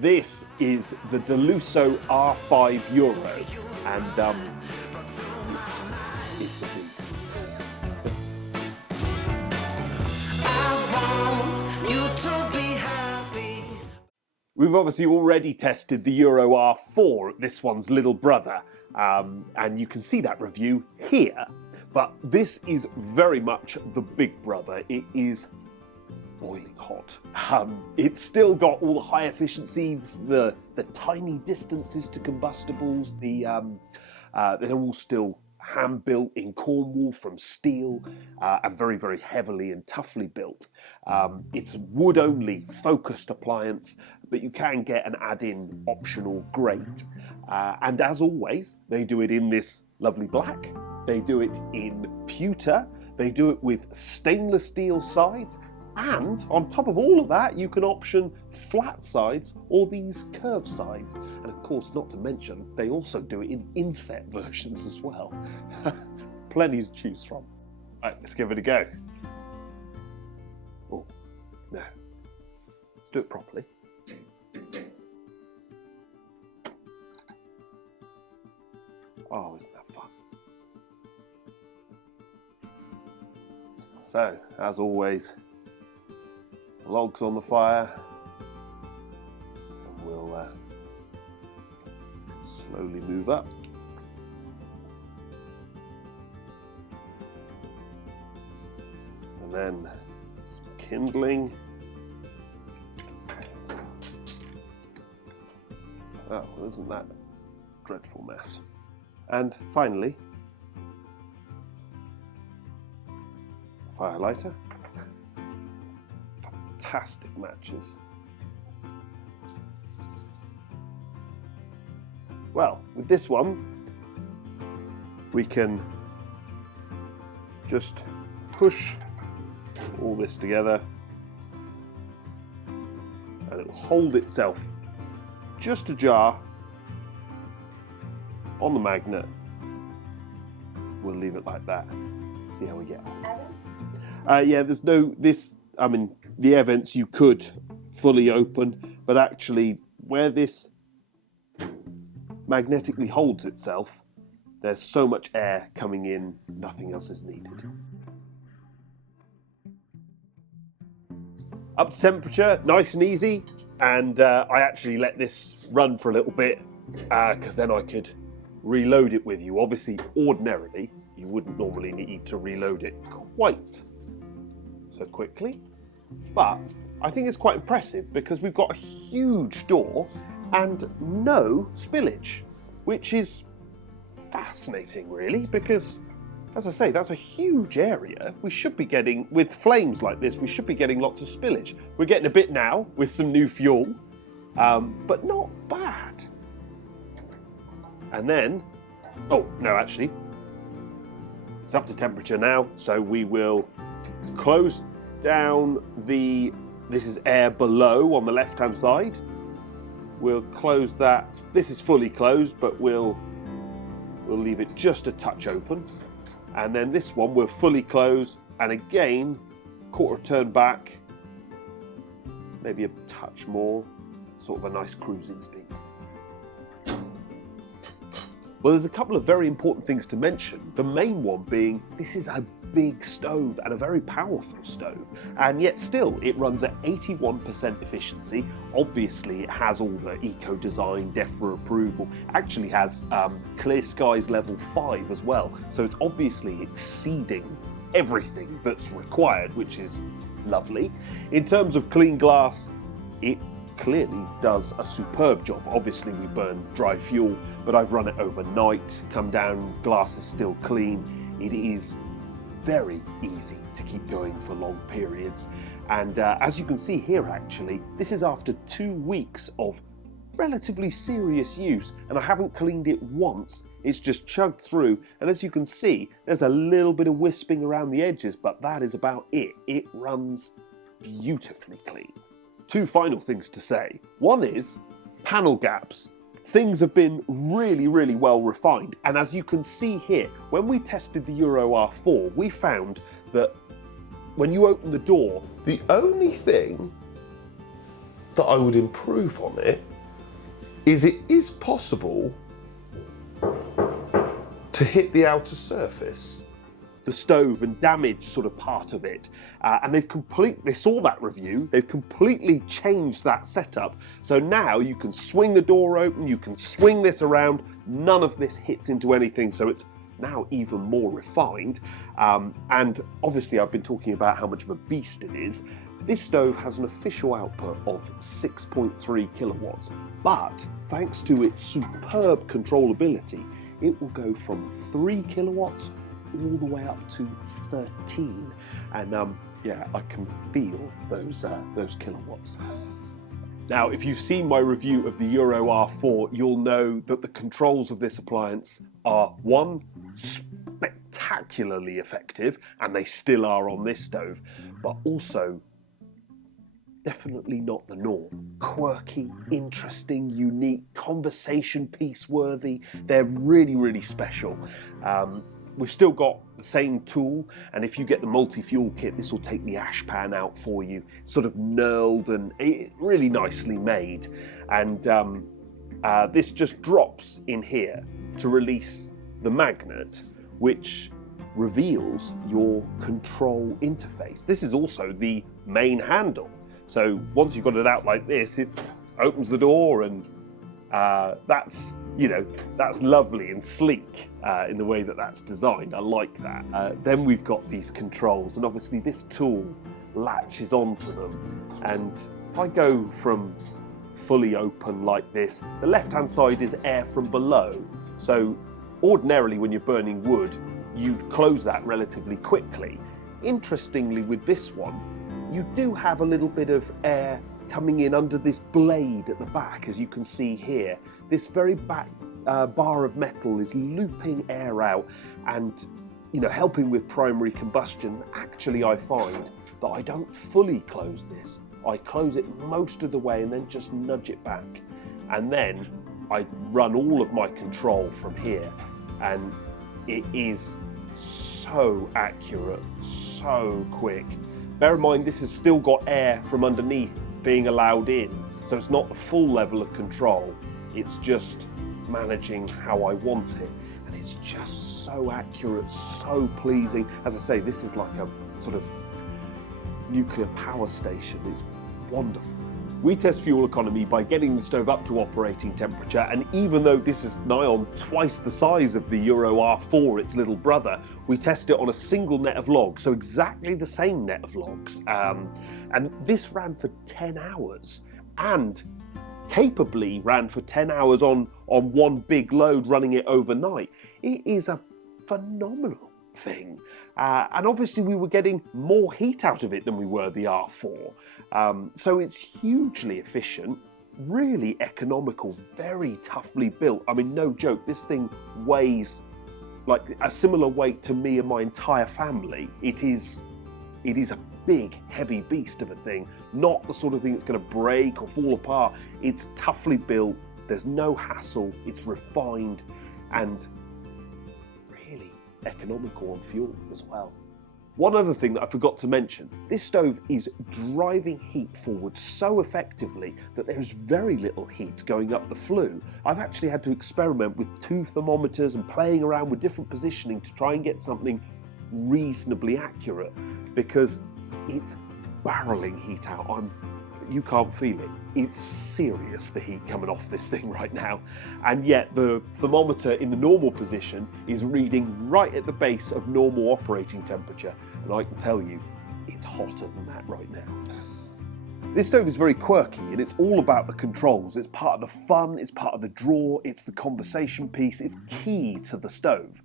This is the Lusso R5 Euro, and it's a beast. We've obviously already tested the Euro R4, this one's little brother, and you can see that review here. But this is very much the big brother. It is boiling hot. It's still got all the high efficiencies, the tiny distances to combustibles. They're all still hand built in Cornwall from steel, and very, very heavily and toughly built. It's wood only focused appliance, but you can get an add-in optional grate. And as always, they do it in this lovely black. They do it in pewter. They do it with stainless steel sides. And on top of all of that, you can option flat sides or these curved sides. And of course, not to mention, they also do it in inset versions as well. Plenty to choose from. Right, let's give it a go. Oh, no. Let's do it properly. Oh, isn't that fun? So, as always, logs on the fire, and we'll slowly move up. And then some kindling. Oh, well, isn't that a dreadful mess? And finally, a fire lighter. Fantastic matches. Well, with this one, we can just push all this together and it'll hold itself just ajar on the magnet. We'll leave it like that. See how we get on. Yeah, there's no, the air vents you could fully open, but actually where this magnetically holds itself, there's so much air coming in, nothing else is needed. Up to temperature, nice and easy, and I actually let this run for a little bit because then I could reload it with you. Obviously, ordinarily, you wouldn't normally need to reload it quite so quickly. But I think it's quite impressive because we've got a huge door and no spillage, which is fascinating really, because as I say, that's a huge area. We should be getting, with flames like this, we should be getting lots of spillage. We're getting a bit now with some new fuel, but not bad. And then, oh no, actually, it's up to temperature now, so we will close down this is air below on the left hand side. We'll close that. This is fully closed, but we'll leave it just a touch open. And then this one we'll fully close, and again, quarter turn back, maybe a touch more, sort of a nice cruising speed. Well, there's a couple of very important things to mention. The main one being, this is a big stove and a very powerful stove, and yet still it runs at 81% efficiency. Obviously it has all the eco design, DEFRA approval, actually has Clear Skies level 5 as well, so it's obviously exceeding everything that's required, which is lovely. In terms of clean glass, it clearly does a superb job. Obviously we burn dry fuel, but I've run it overnight, come down, glass is still clean. It is very easy to keep going for long periods, and as you can see here, actually this is after 2 weeks of relatively serious use, and I haven't cleaned it once. It's just chugged through, and as you can see, there's a little bit of wisping around the edges, but that is about it. It runs beautifully clean. Two final things to say. One is panel gaps. Things have been really, really well refined, and as you can see here, when we tested the Euro R4, we found that when you open the door, the only thing that I would improve on it is possible to hit the outer surface. The stove and damage sort of part of it, and they saw that review, they've completely changed that setup, so now you can swing the door open, you can swing this around, none of this hits into anything, so it's now even more refined. And obviously I've been talking about how much of a beast it is. This stove has an official output of 6.3 kilowatts, but thanks to its superb controllability, it will go from 3 kilowatts all the way up to 13, and yeah, I can feel those kilowatts. Now, if you've seen my review of the Euro R4, you'll know that the controls of this appliance are, one, spectacularly effective, and they still are on this stove, but also definitely not the norm. Quirky, interesting, unique, conversation piece worthy. They're really, really special. We've still got the same tool, and if you get the multi-fuel kit, this will take the ash pan out for you. It's sort of knurled and really nicely made. And this just drops in here to release the magnet, which reveals your control interface. This is also the main handle. So once you've got it out like this, it opens the door, and that's lovely and sleek in the way that that's designed. I like that. Then we've got these controls, and obviously this tool latches onto them. And if I go from fully open like this, the left-hand side is air from below. So ordinarily when you're burning wood, you'd close that relatively quickly. Interestingly, with this one, you do have a little bit of air coming in under this blade at the back, as you can see here. This very back bar of metal is looping air out and, helping with primary combustion. Actually, I find that I don't fully close this. I close it most of the way and then just nudge it back. And then I run all of my control from here, and it is so accurate, so quick. Bear in mind, this has still got air from underneath being allowed in, so it's not the full level of control. It's just managing how I want it, and it's just so accurate, so pleasing. As I say, this is like a sort of nuclear power station. It's wonderful. We test fuel economy by getting the stove up to operating temperature, and even though this is nigh on twice the size of the Euro R4, its little brother, we test it on a single net of logs, so exactly the same net of logs. And this ran for 10 hours, and capably ran for 10 hours on one big load, running it overnight. It is a phenomenal thing. And obviously we were getting more heat out of it than we were the R4. So it's hugely efficient, really economical, very toughly built. I mean, no joke, this thing weighs like a similar weight to me and my entire family. It is a big, heavy beast of a thing, not the sort of thing that's going to break or fall apart. It's toughly built, there's no hassle, it's refined, and really economical on fuel as well. One other thing that I forgot to mention, this stove is driving heat forward so effectively that there's very little heat going up the flue. I've actually had to experiment with 2 thermometers and playing around with different positioning to try and get something reasonably accurate, because it's barreling heat out. You can't feel it. It's serious, the heat coming off this thing right now. And yet the thermometer in the normal position is reading right at the base of normal operating temperature. And I can tell you, it's hotter than that right now. This stove is very quirky, and it's all about the controls. It's part of the fun, it's part of the draw, it's the conversation piece, it's key to the stove.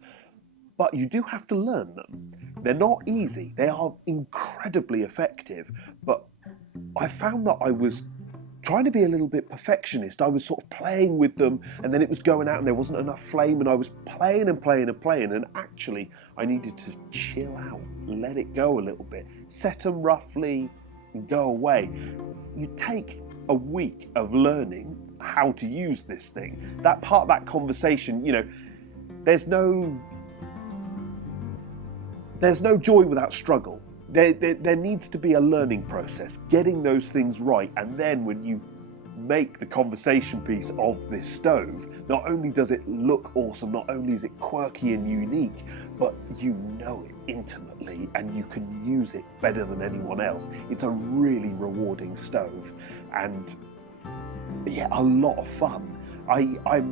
But you do have to learn them. They're not easy, they are incredibly effective, but I found that I was trying to be a little bit perfectionist. I was sort of playing with them, and then it was going out and there wasn't enough flame, and I was playing and playing and playing, and actually I needed to chill out, let it go a little bit, set them roughly and go away. You take a week of learning how to use this thing. That part of that conversation, there's no joy without struggle. there needs to be a learning process, getting those things right, and then when you make the conversation piece of this stove, not only does it look awesome, not only is it quirky and unique, but you know it intimately and you can use it better than anyone else. It's a really rewarding stove and yeah, a lot of fun.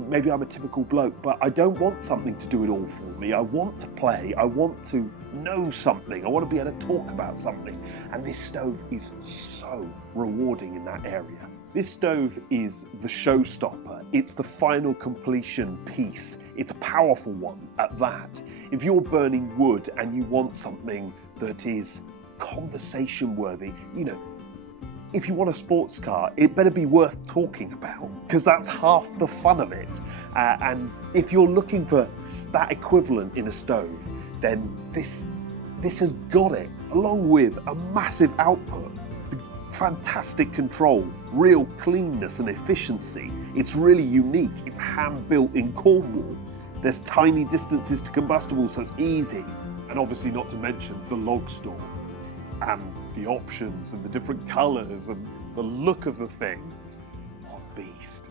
Maybe I'm a typical bloke, but I don't want something to do it all for me. I want to play, I want to know something, I want to be able to talk about something, and this stove is so rewarding in that area. This stove is the showstopper, it's the final completion piece, it's a powerful one at that. If you're burning wood and you want something that is conversation worthy, you know, if you want a sports car, it better be worth talking about, because that's half the fun of it. And if you're looking for that equivalent in a stove, then this has got it, along with a massive output, fantastic control, real cleanness and efficiency. It's really unique, it's hand-built in Cornwall. There's tiny distances to combustible, so it's easy. And obviously not to mention the log store, and the options and the different colours and the look of the thing. What a beast.